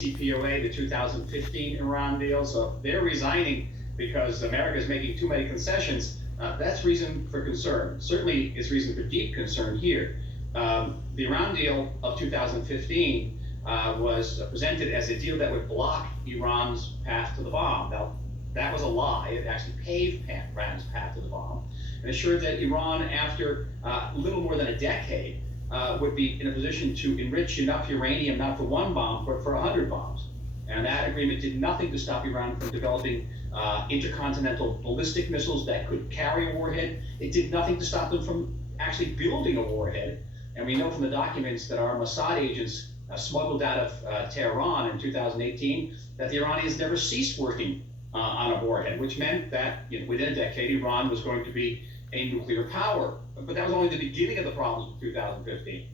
JCPOA, the 2015 Iran deal. So they're resigning because America is making too many concessions. That's reason for concern. Certainly, it's reason for deep concern here. The Iran deal of 2015 was presented as a deal that would block Iran's path to the bomb. Now, that was a lie. It actually paved Iran's path to the bomb and assured that Iran, after little more than a decade, would be in a position to enrich enough uranium not for one bomb, but for 100 bombs. And that agreement did nothing to stop Iran from developing intercontinental ballistic missiles that could carry a warhead. It did nothing to stop them from actually building a warhead. And we know from the documents that our Mossad agents smuggled out of Tehran in 2018 that the Iranians never ceased working on a warhead, which meant that within a decade, Iran was going to be a nuclear power. But that was only the beginning of the problems in 2015.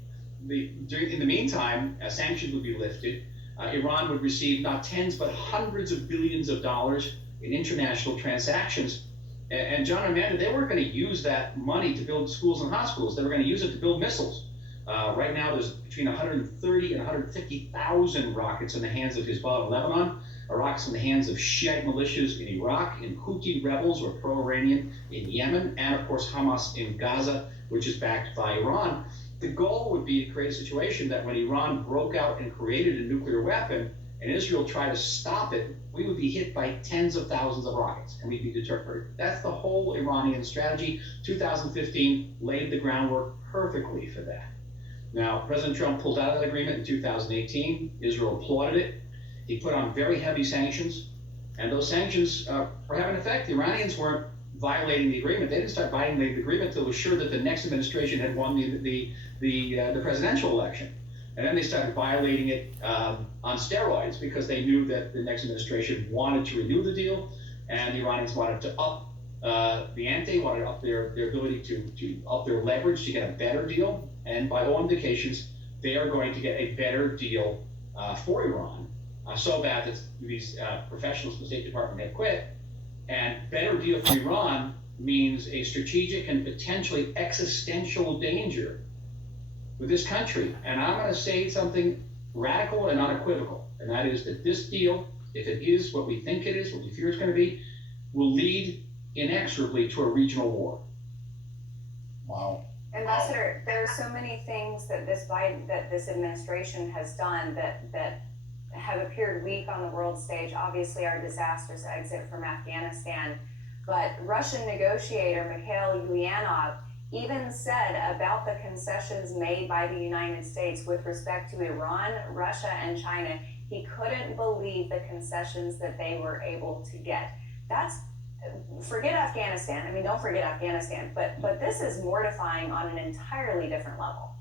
In the meantime, sanctions would be lifted. Iran would receive not tens, but hundreds of billions of dollars in international transactions. And John and Amanda, they weren't going to use that money to build schools and hospitals. They were going to use it to build missiles. Right now, there's between 130 and 150,000 rockets in the hands of Hezbollah in Lebanon, rockets in the hands of Shiite militias in Iraq, and Houthi rebels or pro-Iranian in Yemen, and of course Hamas in Gaza, which is backed by Iran. The goal would be to create a situation that when Iran broke out and created a nuclear weapon, and Israel tried to stop it, we would be hit by tens of thousands of rockets, and we'd be deterred. That's the whole Iranian strategy. 2015 laid the groundwork perfectly for that. Now, President Trump pulled out of that agreement in 2018. Israel applauded it. He put on very heavy sanctions, and those sanctions were having an effect. The Iranians weren't violating the agreement. They didn't start violating the agreement until it was sure that the next administration had won the presidential election. And then they started violating it on steroids because they knew that the next administration wanted to renew the deal, and the Iranians wanted to up the ante, wanted to up their ability to up their leverage to get a better deal. And by all indications, they are going to get a better deal for Iran. So bad that these professionals in the State Department have quit. And better deal for Iran means a strategic and potentially existential danger with this country. And I'm going to say something radical and unequivocal, and that is that this deal, if it is what we think it is, what we fear it's going to be, will lead inexorably to a regional war. Wow. Ambassador, there are so many things that this administration has done that have appeared weak on the world stage. Obviously, our disastrous exit from Afghanistan, but Russian negotiator Mikhail Ulyanov even said about the concessions made by the United States with respect to Iran, Russia, and China, he couldn't believe the concessions that they were able to get. Forget Afghanistan. I mean, don't forget Afghanistan, but this is mortifying on an entirely different level.